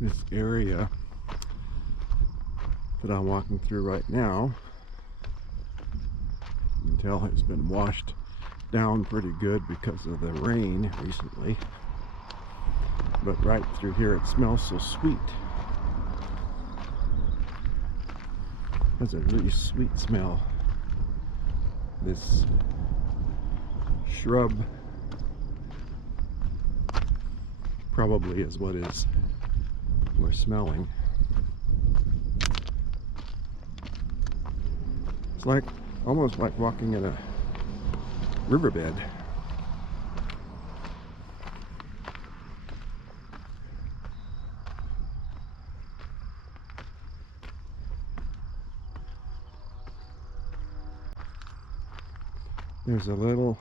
This area that I'm walking through right now, you can tell has been washed down pretty good because of the rain recently. But right through here it smells so sweet. It has a really sweet smell. This shrub probably is what is we're smelling. It's like almost like walking in a riverbed. There's a little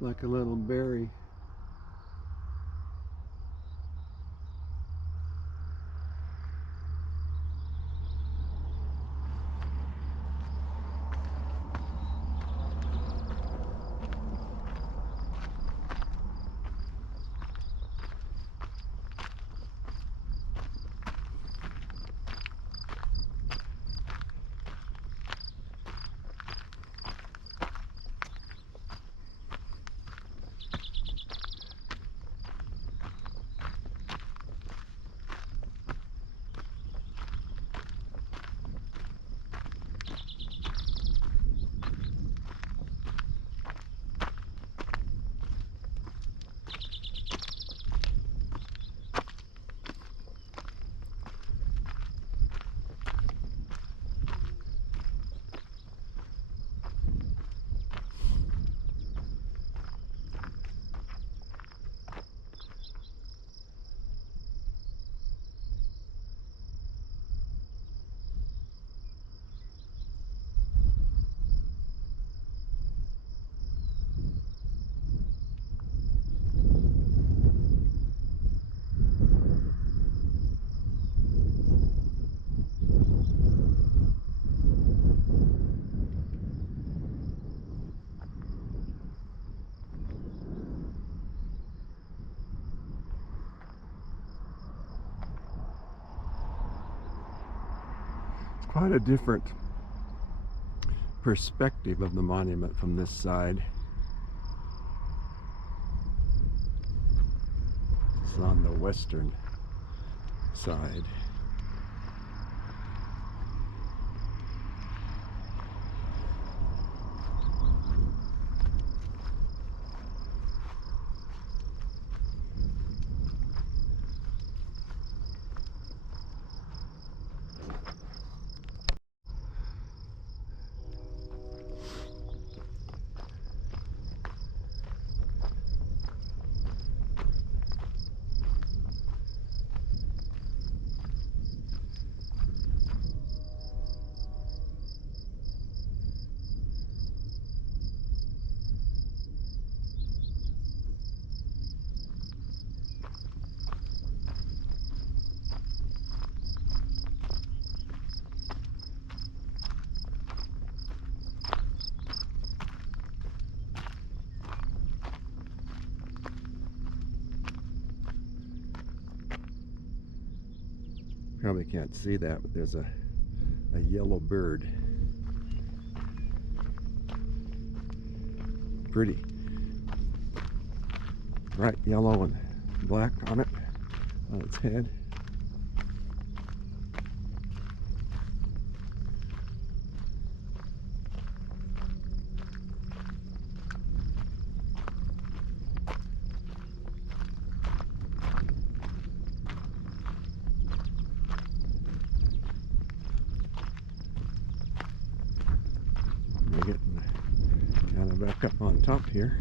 like a little berry. Quite a different perspective of the monument from this side. It's on the western side. Probably can't see that, but there's a yellow bird. Pretty. Bright yellow and black on it, on its head. We're getting kind of back up on top here.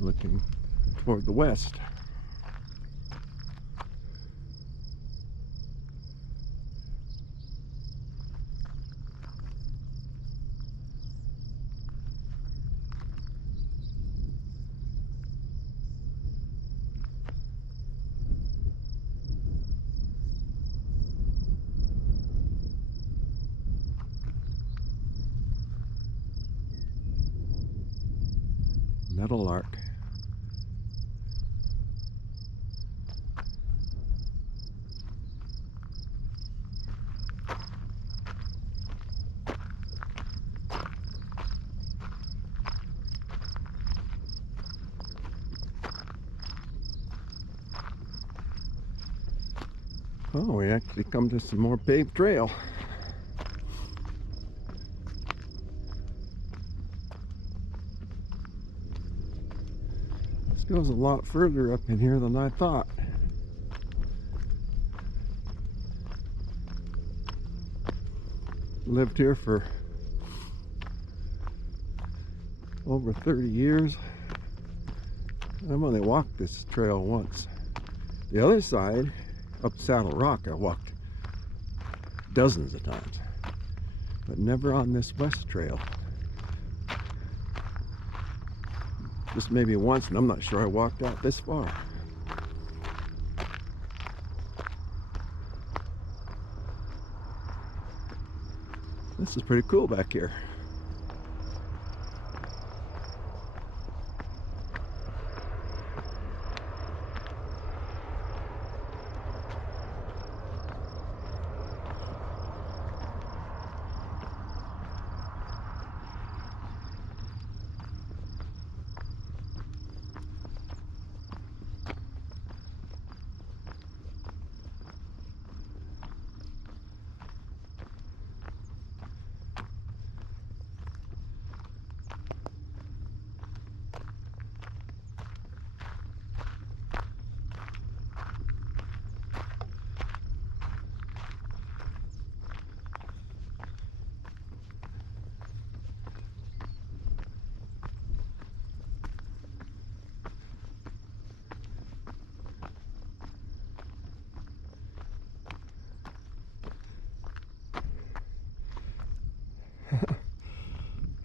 Looking toward the west. meadowlark. Oh, we actually come to some more paved trail. This goes a lot further up in here than I thought. Lived here for over 30 years. I've only walked this trail once. The other side, up Saddle Rock, I walked dozens of times, but never on this west trail. Just maybe once, and I'm not sure I walked out this far. This is pretty cool back here.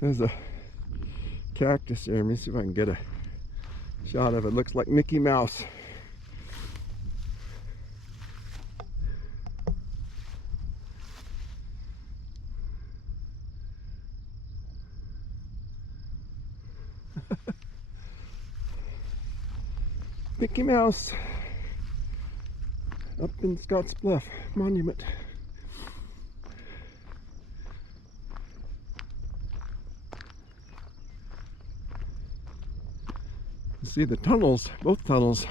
There's a cactus here. Let me see if I can get a shot of it. Looks like Mickey Mouse. Mickey Mouse up in Scotts Bluff Monument. You see the tunnels, both tunnels,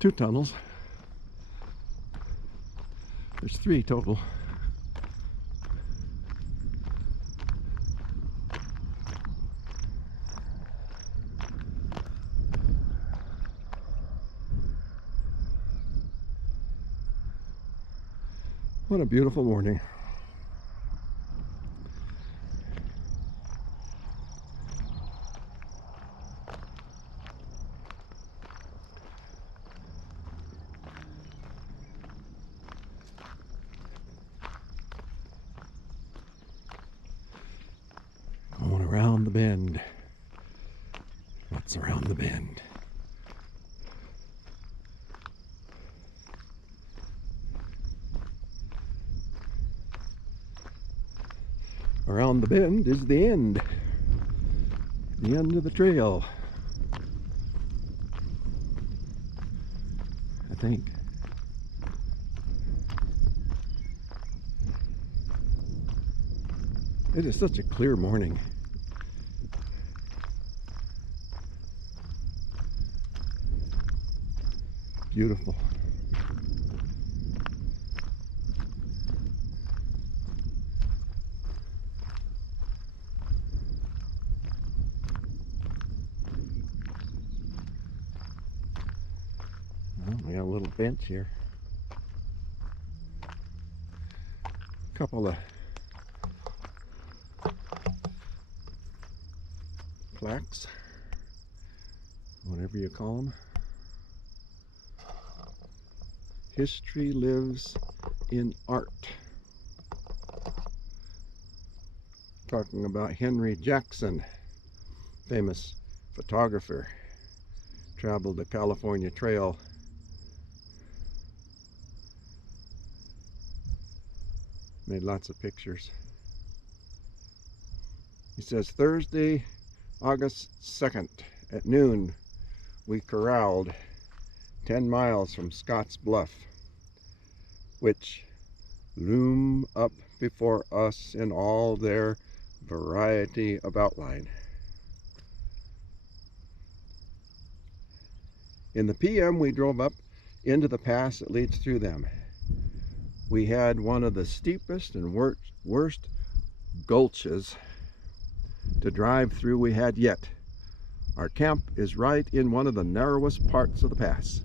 two tunnels. There's three total. What a beautiful morning. Going around the bend. What's around the bend? Around the bend is the end. The end of the trail. I think. It is such a clear morning. Beautiful. Well, we got a little bench here. A couple of plaques, whatever you call them. History lives in art. Talking about Henry Jackson, famous photographer. Traveled the California Trail. Made lots of pictures. He says Thursday, August 2nd at noon, we corralled 10 miles from Scotts Bluff, which loom up before us in all their variety of outline. In the PM, we drove up into the pass that leads through them. We had one of the steepest and worst gulches to drive through we had yet. Our camp is right in one of the narrowest parts of the pass,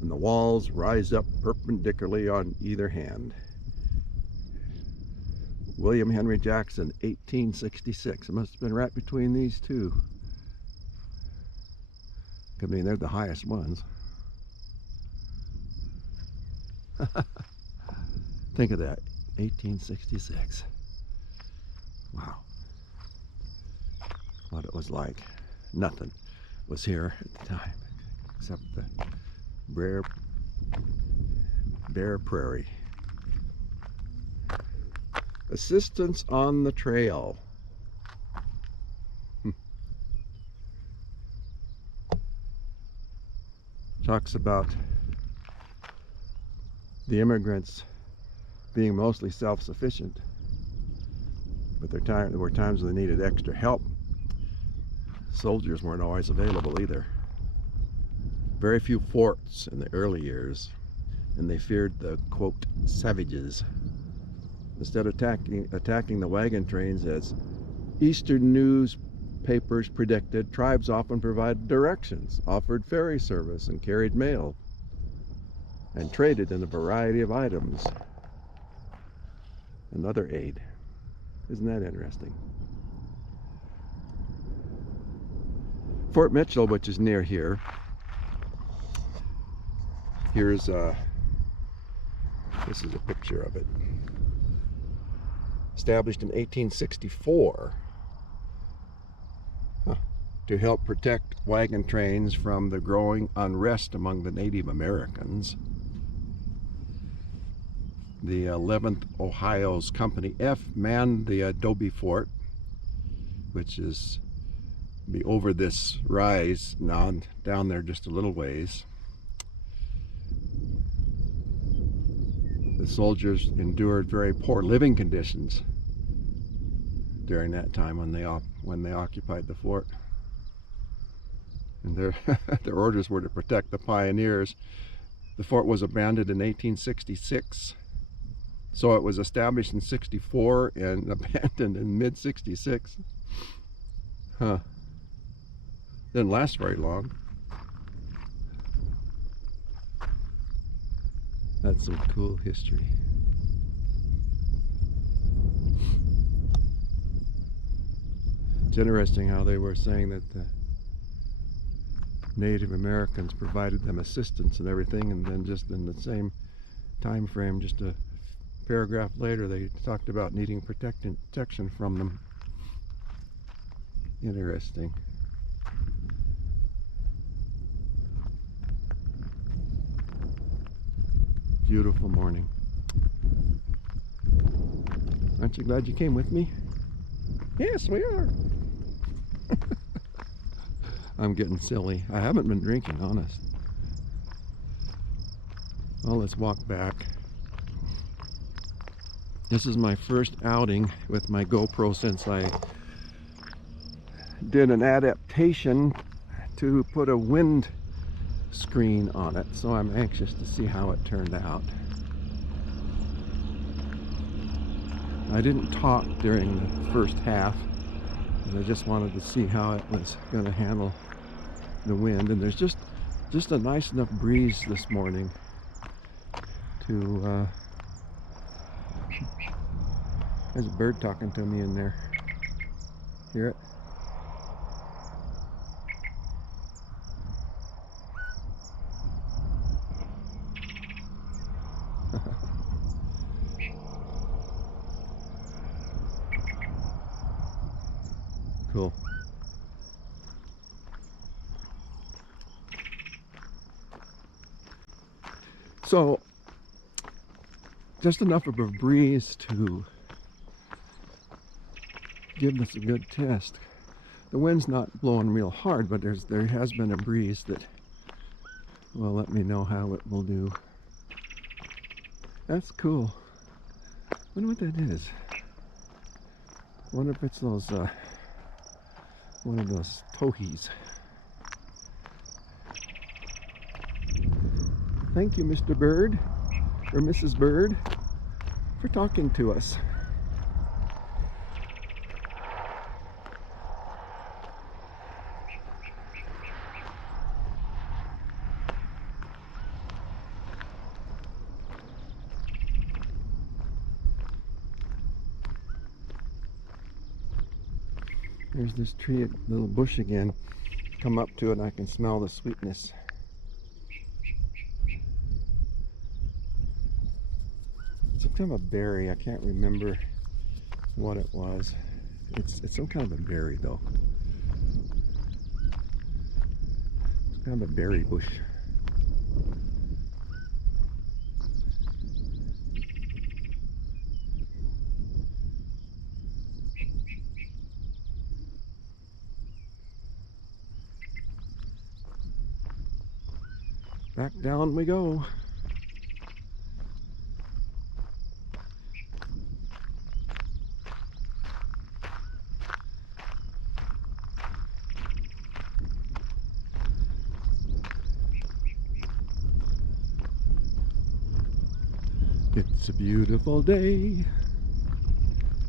and the walls rise up perpendicularly on either hand. William Henry Jackson, 1866. It must have been right between these two. I mean, they're the highest ones. Think of that, 1866. Wow. What it was like. Nothing was here at the time except the bare prairie. Assistance on the trail. Talks about the immigrants being mostly self-sufficient, but there were times when they needed extra help. Soldiers weren't always available either. Very few forts in the early years, and they feared the, quote, savages. Instead of attacking the wagon trains, as Eastern newspapers predicted, tribes often provided directions, offered ferry service, and carried mail, and traded in a variety of items and other aid. Isn't that interesting? Fort Mitchell, which is near here, this is a picture of it. Established in 1864 to help protect wagon trains from the growing unrest among the Native Americans. The 11th Ohio's Company F manned the adobe fort, which is be over this rise now, down there just a little ways. The soldiers endured very poor living conditions during that time when they occupied the fort, and their orders were to protect the pioneers. The fort was abandoned in 1866, so it was established in 64 and abandoned in mid-66. Didn't last very long. That's some cool history. It's interesting how they were saying that the Native Americans provided them assistance and everything, and then just in the same time frame, just a paragraph later, they talked about needing protection from them. Interesting. Beautiful morning. Aren't you glad you came with me? Yes, we are. I'm getting silly. I haven't been drinking, honest. Well, let's walk back. This is my first outing with my GoPro since I did an adaptation to put a wind screen on it, so I'm anxious to see how it turned out. I didn't talk during the first half because I just wanted to see how it was going to handle the wind, and there's just a nice enough breeze this morning to there's a bird talking to me in there. Hear it? Cool. So, just enough of a breeze to give us a good test. The wind's not blowing real hard, but there has been a breeze that will let me know how it will do. That's cool. Wonder what that is. Wonder if it's those one of those towhees. Thank you, Mr. Bird, or Mrs. Bird, for talking to us. There's this tree, a little bush again. Come up to it and I can smell the sweetness. It's some kind of a berry. I can't remember what it was. It's some kind of a berry though. It's kind of a berry bush. Back down we go. It's a beautiful day,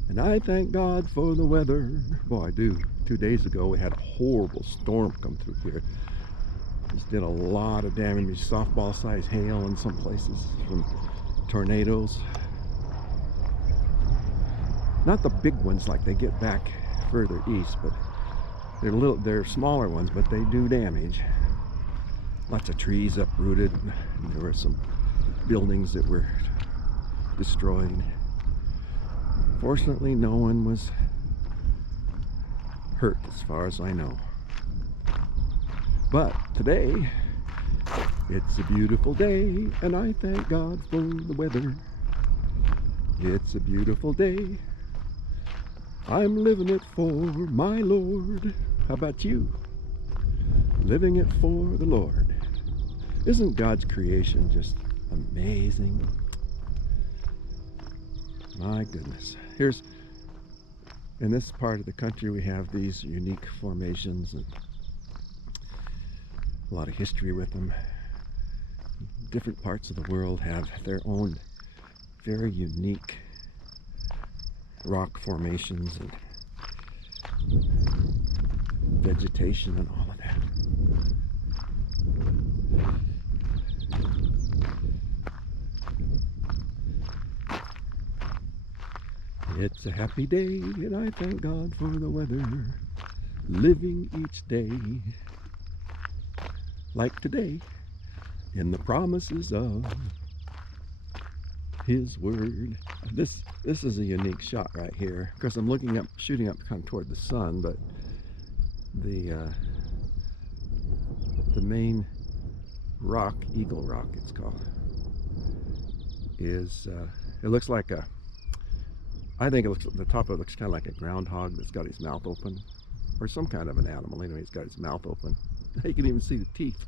and I thank God for the weather. Boy, I do. 2 days ago we had a horrible storm come through here. Just did a lot of damage, softball-sized hail in some places from tornadoes. Not the big ones like they get back further east, but they're smaller ones, but they do damage. Lots of trees uprooted. There were some buildings that were destroyed. Fortunately, no one was hurt as far as I know. But today, it's a beautiful day, and I thank God for the weather. It's a beautiful day. I'm living it for my Lord. How about you? Living it for the Lord. Isn't God's creation just amazing? My goodness. Here's, in this part of the country, we have these unique formations and a lot of history with them. Different parts of the world have their own very unique rock formations and vegetation and all of that. It's a happy day, and I thank God for the weather. Living each day like today, in the promises of His Word. This is a unique shot right here. Of course, I'm looking up, shooting up kind of toward the sun, but the main rock, Eagle Rock it's called, is it looks like a, I think it looks, the top of it looks kind of like a groundhog that's got his mouth open, or some kind of an animal. Anyway, he's got his mouth open. You can even see the teeth.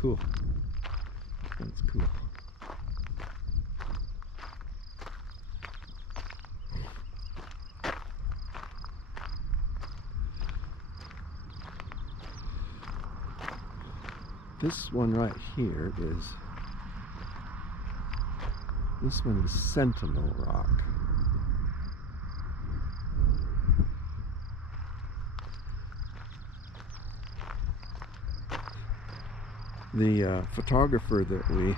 Cool. That's cool. This one right here is, this one is Sentinel Rock. The photographer that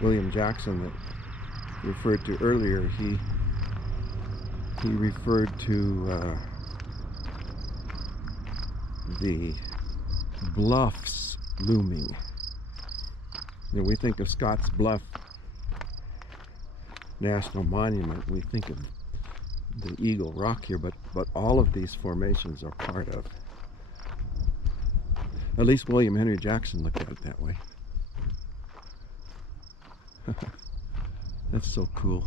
William Jackson, that referred to earlier, he referred to the bluffs looming. You know, we think of Scotts Bluff National Monument, we think of the Eagle Rock here, but all of these formations are part of, at least William Henry Jackson looked at it that way. That's so cool.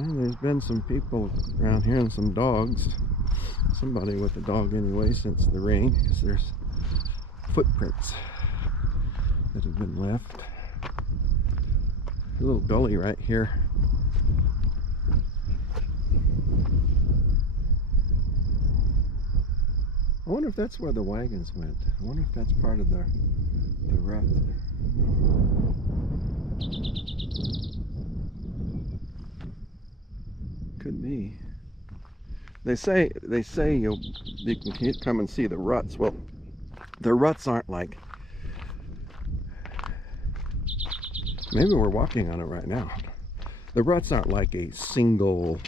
And there's been some people around here and some dogs. Somebody with a dog anyway since the rain, because there's footprints that have been left. A little gully right here. I wonder if that's where the wagons went. I wonder if that's part of the rut. Could be. They say you can come and see the ruts. Well, the ruts aren't like, maybe we're walking on it right now. The ruts aren't like a single,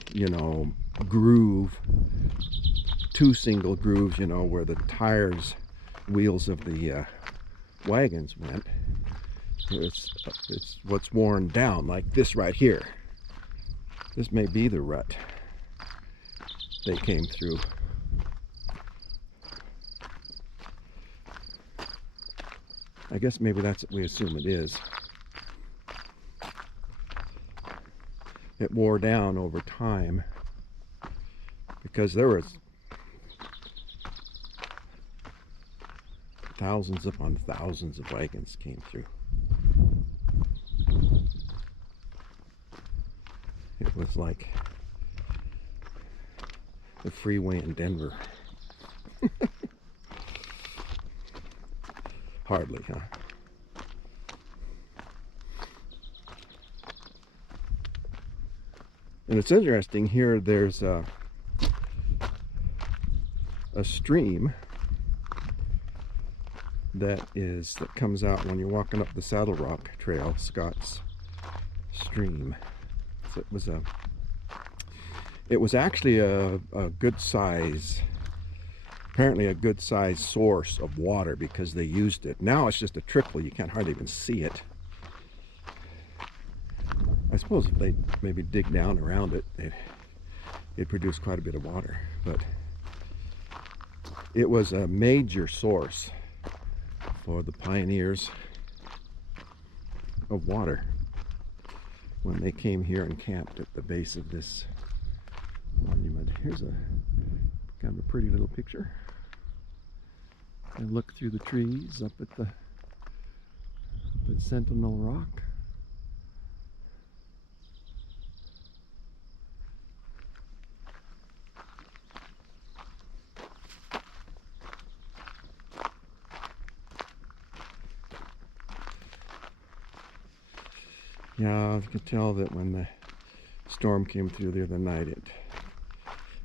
groove, two single grooves, where the wheels of the wagons went. It's what's worn down, like this right here. This may be the rut they came through. I guess maybe that's what we assume it is. It wore down over time because there was thousands upon thousands of wagons came through. It was like the freeway in Denver. Hardly, huh? And it's interesting here, there's a stream that comes out when you're walking up the Saddle Rock Trail, Scott's Stream. So it was actually a good size, apparently a good size source of water because they used it. Now it's just a trickle, you can't hardly even see it. I suppose if they maybe dig down around it, it'd produce quite a bit of water, but it was a major source for the pioneers of water when they came here and camped at the base of this monument. Here's kind of a pretty little picture. And look through the trees up at the Sentinel Rock. Yeah, you could tell that when the storm came through the other night,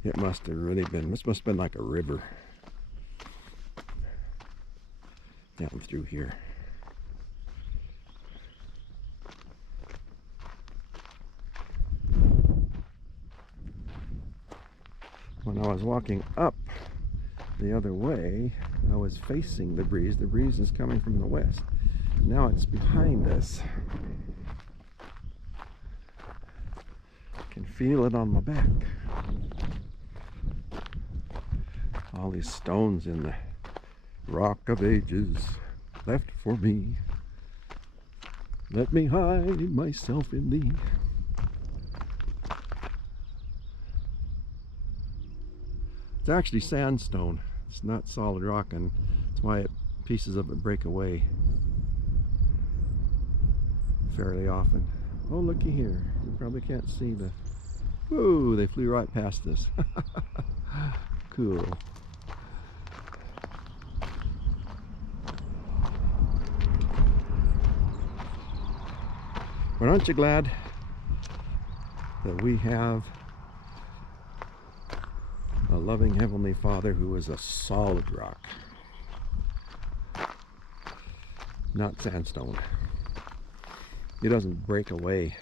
it must have really been, this must have been like a river down through here. When I was walking up the other way, I was facing the breeze. The breeze is coming from the west. Now it's behind us. I can feel it on my back. All these stones in the rock of ages left for me. Let me hide myself in thee. It's actually sandstone. It's not solid rock, and that's why pieces of it break away fairly often. Oh, looky here. You probably can't see the... Whoa, they flew right past us. Cool. But aren't you glad that we have a loving Heavenly Father who is a solid rock, not sandstone? He doesn't break away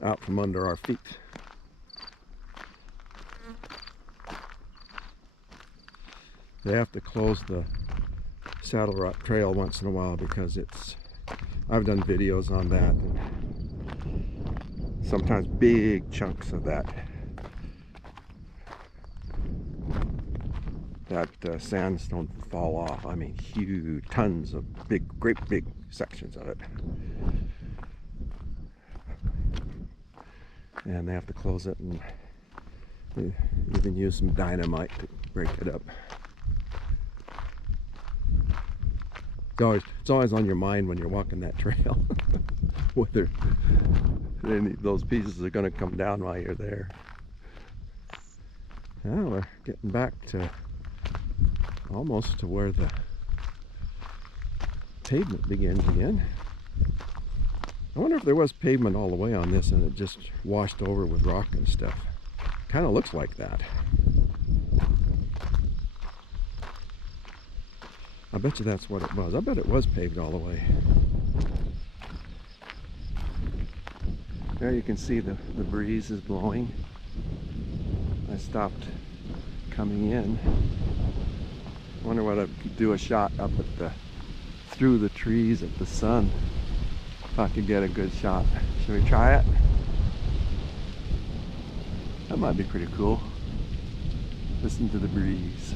out from under our feet. They have to close the Saddle Rock Trail once in a while because I've done videos on that, and sometimes big chunks of that sandstone fall off. I mean, huge, tons of great big sections of it. and they have to close it, and they even use some dynamite to break it up. It's always on your mind when you're walking that trail, whether any of those pieces are going to come down while you're there. Now we're getting back to almost to where the pavement begins again. I wonder if there was pavement all the way on this and it just washed over with rock and stuff. Kind of looks like that. I bet you that's what it was. I bet it was paved all the way. There you can see the breeze is blowing. I stopped coming in. I wonder what I could do a shot up at the through the trees at the sun. If I could get a good shot. Should we try it? That might be pretty cool. Listen to the breeze.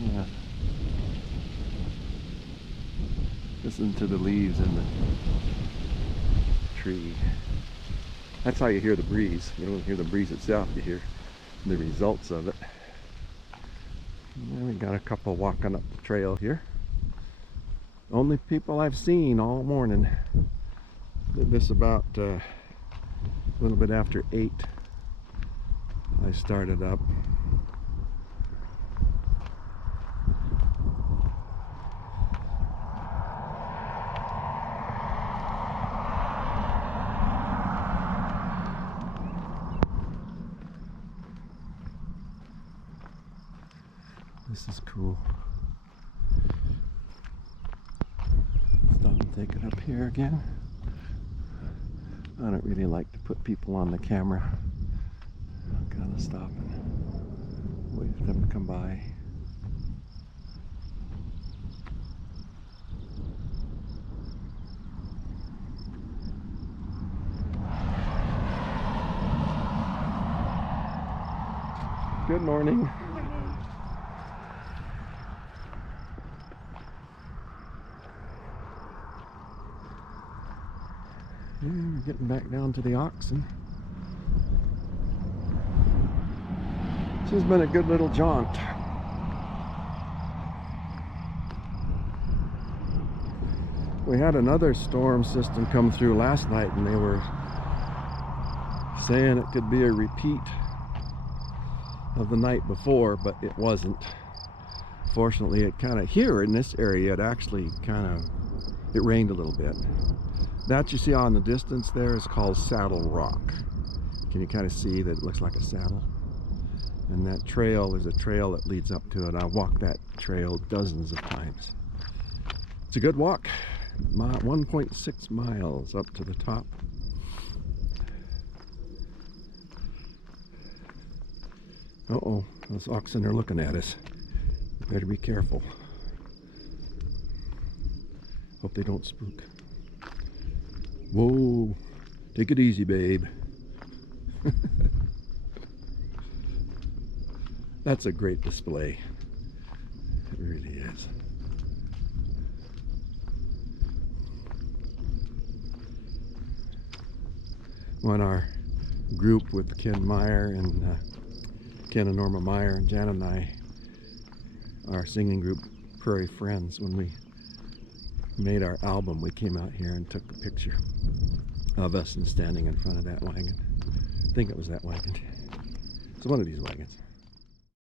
Yeah. Listen to the leaves in the tree. That's how you hear the breeze. You don't hear the breeze itself, you hear the results of it. And we got a couple walking up the trail here. Only people I've seen all morning. Did this about a little bit after 8. I started up. This is cool. Stop and take it up here again. I don't really like to put people on the camera. I'm kind of stop and wait for them to come by. Good morning. Yeah, we're getting back down to the oxen. This has been a good little jaunt. We had another storm system come through last night, and they were saying it could be a repeat of the night before, but it wasn't. Fortunately, it kind of, here in this area, it actually it rained a little bit. That you see on the distance there is called Saddle Rock. Can you kind of see that it looks like a saddle? And that trail is a trail that leads up to it. I walked that trail dozens of times. It's a good walk. 1.6 miles up to the top. Uh-oh, those oxen are looking at us. Better be careful. Hope they don't spook. Whoa, take it easy, babe. That's a great display. It really is. When our group with Ken Meyer and Ken and Norma Meyer and Jan and I, our singing group Prairie Friends, when we made our album, we came out here and took a picture of us and standing in front of that wagon. I think it was that wagon. It's one of these wagons.